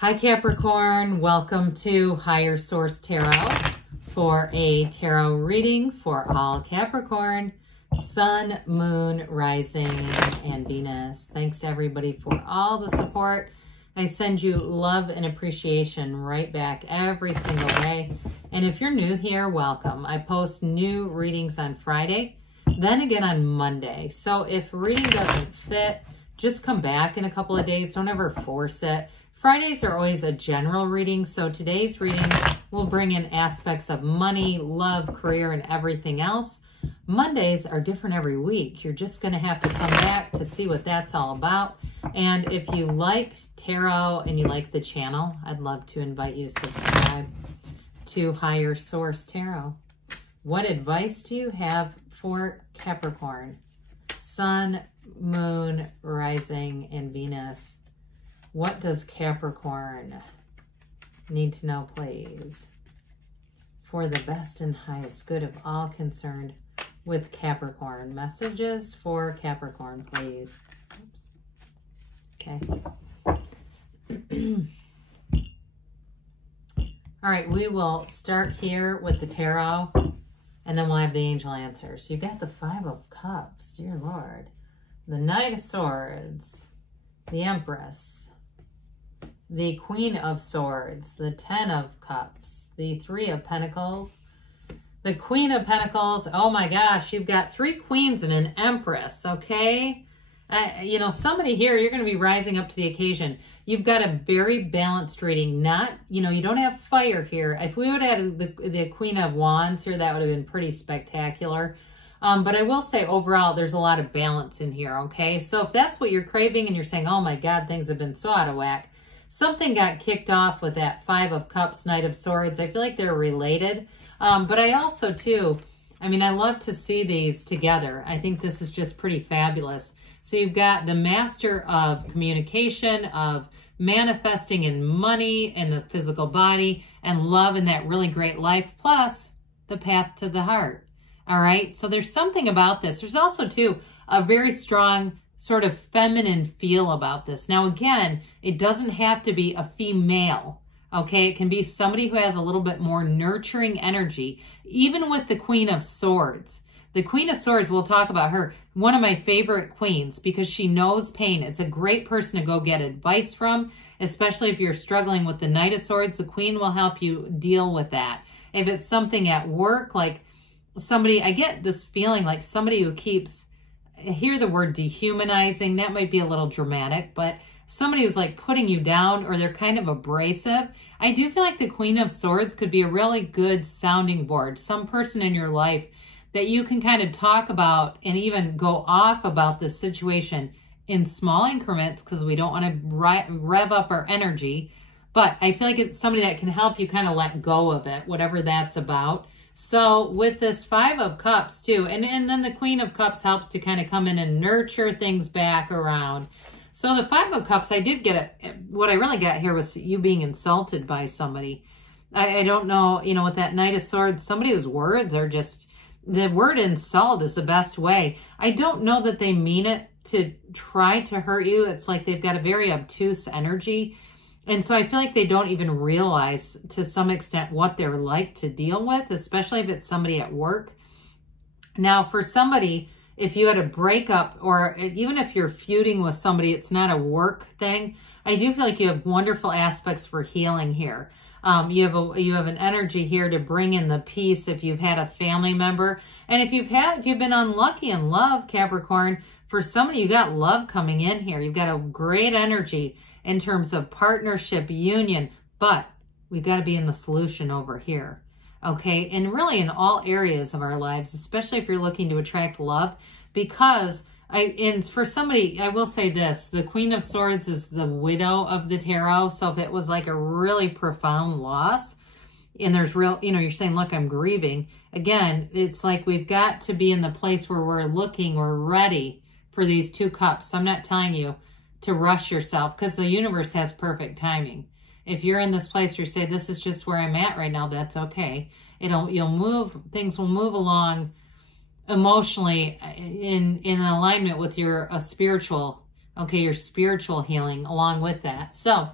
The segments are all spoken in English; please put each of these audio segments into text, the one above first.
Hi Capricorn, welcome to Higher Source Tarot for a tarot reading for all Capricorn, Sun, Moon, Rising, and Venus. Thanks to everybody for all the support. I send you love and appreciation right back every single day. And if you're new here, welcome. I post new readings on Friday, then again on Monday. So if reading doesn't fit, just come back in a couple of days. Don't ever force it. Fridays are always a general reading, so today's reading will bring in aspects of money, love, career, and everything else. Mondays are different every week. You're just going to have to come back to see what that's all about. And if you like tarot and you like the channel, I'd love to invite you to subscribe to Higher Source Tarot. What advice do you have for Capricorn? Sun, Moon, Rising, and Venus. What does Capricorn need to know, please, for the best and highest good of all concerned with Capricorn? Messages for Capricorn, please. Oops. Okay. All right, we will start here with the tarot, and then we'll have the angel answers. You got the Five of Cups, dear Lord. The Knight of Swords, the Empress, the Queen of Swords, the Ten of Cups, the Three of Pentacles, the Queen of Pentacles. Oh my gosh, you've got three queens and an empress, okay? You know, somebody here, you're going to be rising up to the occasion. You've got a very balanced reading. Not, you know, you don't have fire here. If we would have had the Queen of Wands here, that would have been pretty spectacular. But I will say overall, there's a lot of balance in here, okay? So if that's what you're craving and you're saying, oh my God, things have been so out of whack, something got kicked off with that Five of Cups, Knight of Swords. I feel like they're related. But I also, too, I mean, I love to see these together. I think this is just pretty fabulous. So you've got the Master of Communication, of manifesting in money and the physical body, and love in that really great life, plus the Path to the Heart. All right? So there's something about this. There's also, too, a very strong sort of feminine feel about this. Now, again, it doesn't have to be a female, okay? It can be somebody who has a little bit more nurturing energy, even with the Queen of Swords. The Queen of Swords, we'll talk about her, one of my favorite queens because she knows pain. It's a great person to go get advice from, especially if you're struggling with the Knight of Swords. The Queen will help you deal with that. If it's something at work, like somebody, I get this feeling like somebody who keeps, I hear the word dehumanizing. That might be a little dramatic, but somebody who's like putting you down or they're kind of abrasive. I do feel like the Queen of Swords could be a really good sounding board. Some person in your life that you can kind of talk about and even go off about this situation in small increments because we don't want to rev up our energy. But I feel like it's somebody that can help you kind of let go of it, whatever that's about. So with this Five of Cups too, and then the Queen of Cups helps to kind of come in and nurture things back around. So the Five of Cups, I did get it. What I really got here was you being insulted by somebody. I don't know, you know, with that Knight of Swords, somebody whose words are just, the word insult is the best way. I don't know that they mean it to try to hurt you. It's like they've got a very obtuse energy. And so I feel like they don't even realize to some extent what they're like to deal with, especially if it's somebody at work. Now, for somebody, if you had a breakup or even if you're feuding with somebody, it's not a work thing. I do feel like you have wonderful aspects for healing here. You have an energy here to bring in the peace if you've had a family member. And if you've been unlucky in love, Capricorn, for somebody, you got love coming in here. You've got a great energy in terms of partnership, union, but we've got to be in the solution over here, okay? And really in all areas of our lives, especially if you're looking to attract love, because for somebody, I will say this, the Queen of Swords is the widow of the tarot, so if it was like a really profound loss, and there's real, you know, you're saying, look, I'm grieving, again, it's like we've got to be in the place where we're ready for these two cups. So I'm not telling you to rush yourself because the universe has perfect timing. If you're in this place where you say, this is just where I'm at right now, that's okay. Things will move along emotionally in alignment with your spiritual, okay, your spiritual healing along with that. So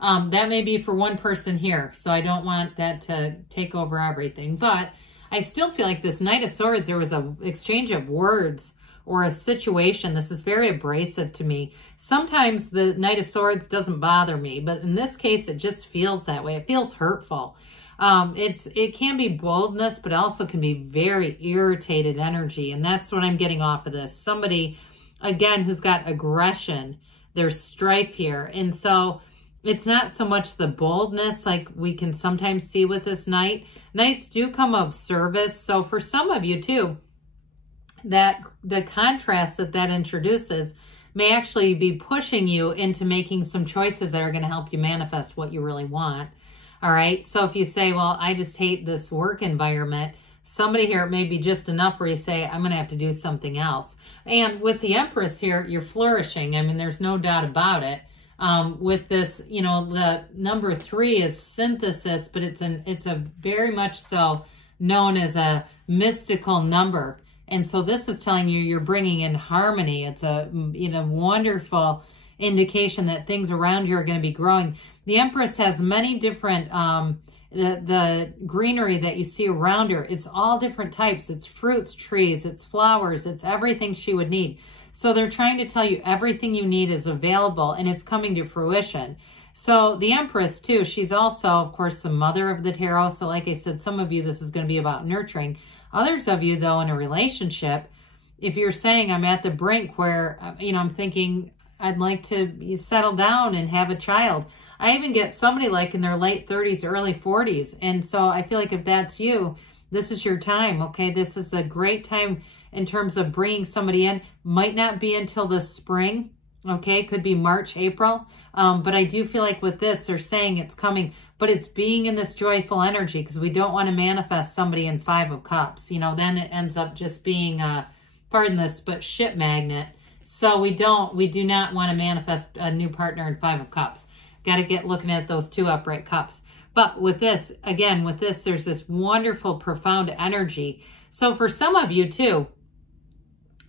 That may be for one person here, so I don't want that to take over everything. But I still feel like this Knight of Swords, there was an exchange of words or a situation. This is very abrasive to me. Sometimes the Knight of Swords doesn't bother me, but in this case, it just feels that way. It feels hurtful. It can be boldness, but also can be very irritated energy. And that's what I'm getting off of this. Somebody, again, who's got aggression. There's strife here. And so it's not so much the boldness like we can sometimes see with this Knight. Knights do come of service. So for some of you too, that the contrast that introduces may actually be pushing you into making some choices that are going to help you manifest what you really want. All right. So if you say, well, I just hate this work environment, somebody here, it may be just enough where you say, I'm going to have to do something else. And with the Empress here, you're flourishing. I mean, there's no doubt about it. With this, you know, the number 3 is synthesis, but it's a very much so known as a mystical number. And so this is telling you you're bringing in harmony. It's a, you know, wonderful indication that things around you are going to be growing. The Empress has many different, the greenery that you see around her, it's all different types. It's fruits, trees, it's flowers, it's everything she would need. So they're trying to tell you everything you need is available and it's coming to fruition. So the Empress too, she's also, of course, the mother of the tarot. So like I said, some of you, this is going to be about nurturing. Others of you, though, in a relationship, if you're saying I'm at the brink where, you know, I'm thinking I'd like to settle down and have a child. I even get somebody like in their late 30s, early 40s. And so I feel like if that's you, this is your time, okay? This is a great time in terms of bringing somebody in. Might not be until the spring, okay? Could be March, April. But I do feel like with this, they're saying it's coming, but it's being in this joyful energy because we don't want to manifest somebody in 5 of Cups. You know, then it ends up just being, pardon this, but shit magnet. So we do not want to manifest a new partner in 5 of Cups. Got to get looking at those 2 upright cups. But with this, again, with this, there's this wonderful, profound energy. So for some of you too,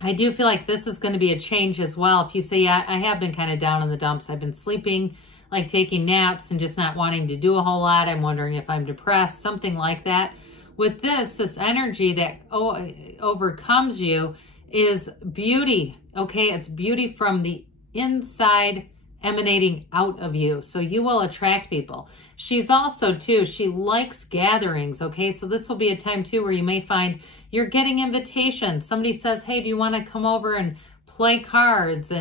I do feel like this is going to be a change as well. If you say, yeah, I have been kind of down in the dumps. I've been sleeping, like taking naps and just not wanting to do a whole lot. I'm wondering if I'm depressed, something like that. With this energy that overcomes you is beauty. Okay, it's beauty from the inside emanating out of you. So you will attract people. She's also too, she likes gatherings. Okay, so this will be a time too where you may find you're getting invitations. Somebody says, hey, do you want to come over and play cards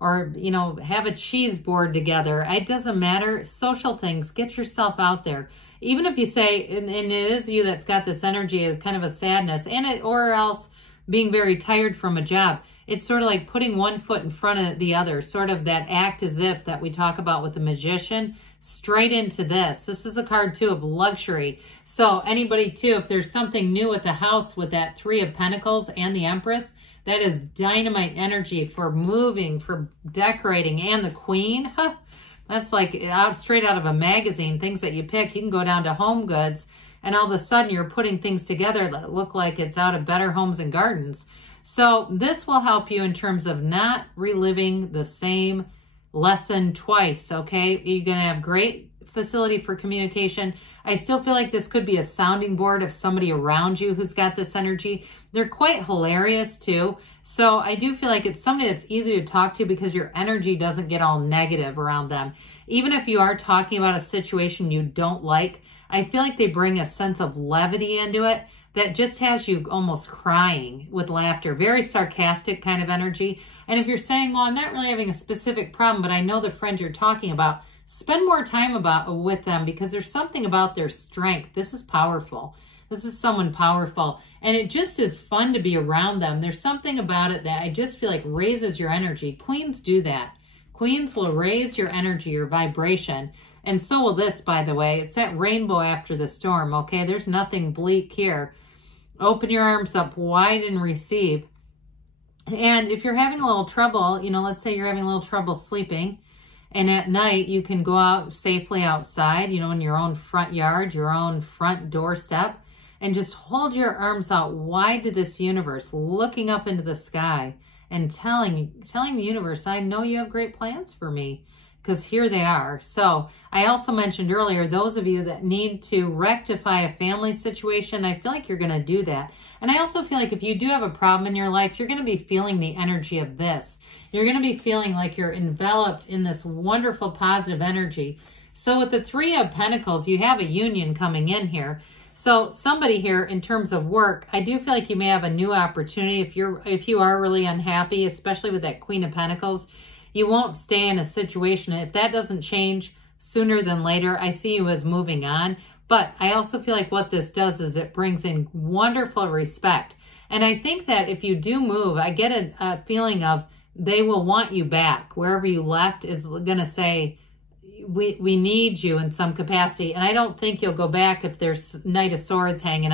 or, you know, have a cheese board together? It doesn't matter. Social things, get yourself out there. Even if you say, and it is you that's got this energy of kind of a sadness or else being very tired from a job. It's sort of like putting one foot in front of the other, sort of that act as if that we talk about with the Magician, straight into this. This is a card too of luxury. So anybody too, if there's something new at the house with that 3 of Pentacles and the Empress, that is dynamite energy for moving, for decorating, and the Queen. Huh, that's like straight out of a magazine, things that you pick. You can go down to Home Goods and all of a sudden you're putting things together that look like it's out of Better Homes and Gardens. So this will help you in terms of not reliving the same lesson twice, okay? You're going to have great facility for communication. I still feel like this could be a sounding board of somebody around you who's got this energy. They're quite hilarious too. So I do feel like it's somebody that's easy to talk to because your energy doesn't get all negative around them. Even if you are talking about a situation you don't like, I feel like they bring a sense of levity into it that just has you almost crying with laughter. Very sarcastic kind of energy. And if you're saying, well, I'm not really having a specific problem, but I know the friend you're talking about, spend more time with them because there's something about their strength. This is powerful. This is someone powerful. And it just is fun to be around them. There's something about it that I just feel like raises your energy. Queens do that. Queens will raise your energy, your vibration. And so will this, by the way. It's that rainbow after the storm, okay? There's nothing bleak here. Open your arms up wide and receive. And if you're having a little trouble, you know, let's say you're having a little trouble sleeping, and at night you can go out safely outside, you know, in your own front yard, your own front doorstep, and just hold your arms out wide to this universe, looking up into the sky and telling the universe, I know you have great plans for me. because here they are. So I also mentioned earlier, those of you that need to rectify a family situation, I feel like you're going to do that. And I also feel like if you do have a problem in your life, you're going to be feeling the energy of this. You're going to be feeling like you're enveloped in this wonderful positive energy. So with the Three of Pentacles, you have a union coming in here. So somebody here in terms of work, I do feel like you may have a new opportunity if you are really unhappy, especially with that Queen of Pentacles. You won't stay in a situation. If that doesn't change sooner than later, I see you as moving on. But I also feel like what this does is it brings in wonderful respect. And I think that if you do move, I get a feeling of they will want you back. Wherever you left is going to say, we need you in some capacity. And I don't think you'll go back if there's Knight of Swords hanging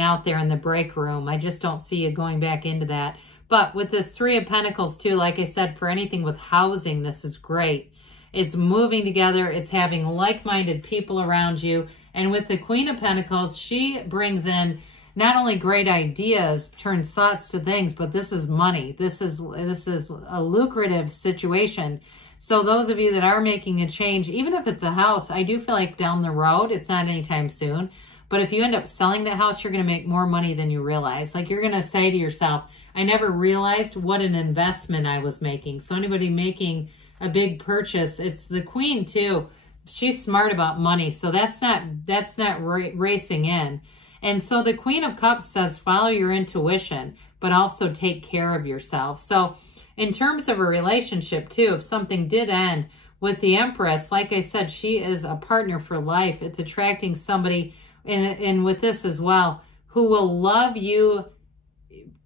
out there in the break room. I just don't see you going back into that. But with this Three of Pentacles too, like I said, for anything with housing, this is great. It's moving together. It's having like-minded people around you. And with the Queen of Pentacles, she brings in not only great ideas, turns thoughts to things, but this is money. This is a lucrative situation. So those of you that are making a change, even if it's a house, I do feel like down the road, it's not anytime soon. But if you end up selling that house, you're going to make more money than you realize. Like you're going to say to yourself, I never realized what an investment I was making. So anybody making a big purchase, it's the Queen too. She's smart about money. So that's not racing in. And so the Queen of Cups says, follow your intuition, but also take care of yourself. So in terms of a relationship too, if something did end with the Empress, like I said, she is a partner for life. It's attracting somebody, and with this as well, who will love you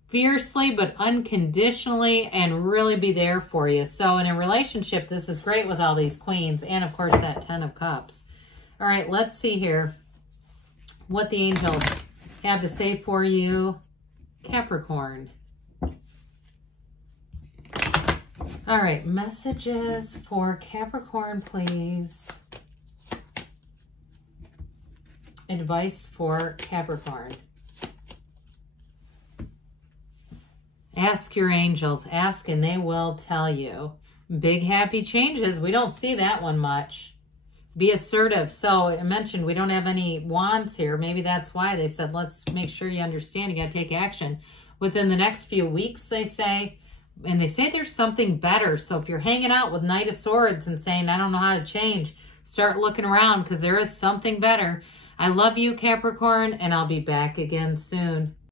fiercely but unconditionally and really be there for you. So in a relationship, this is great with all these queens and of course that 10 of Cups. All right, let's see here what the angels have to say for you, Capricorn. All right, messages for Capricorn, please. Advice for Capricorn. Ask your angels. Ask and they will tell you. Big happy changes. We don't see that one much. Be assertive. So I mentioned we don't have any wands here. Maybe that's why they said, let's make sure you understand. You got to take action. Within the next few weeks, they say. And they say there's something better. So if you're hanging out with Knight of Swords and saying, I don't know how to change, start looking around because there is something better. I love you, Capricorn, and I'll be back again soon.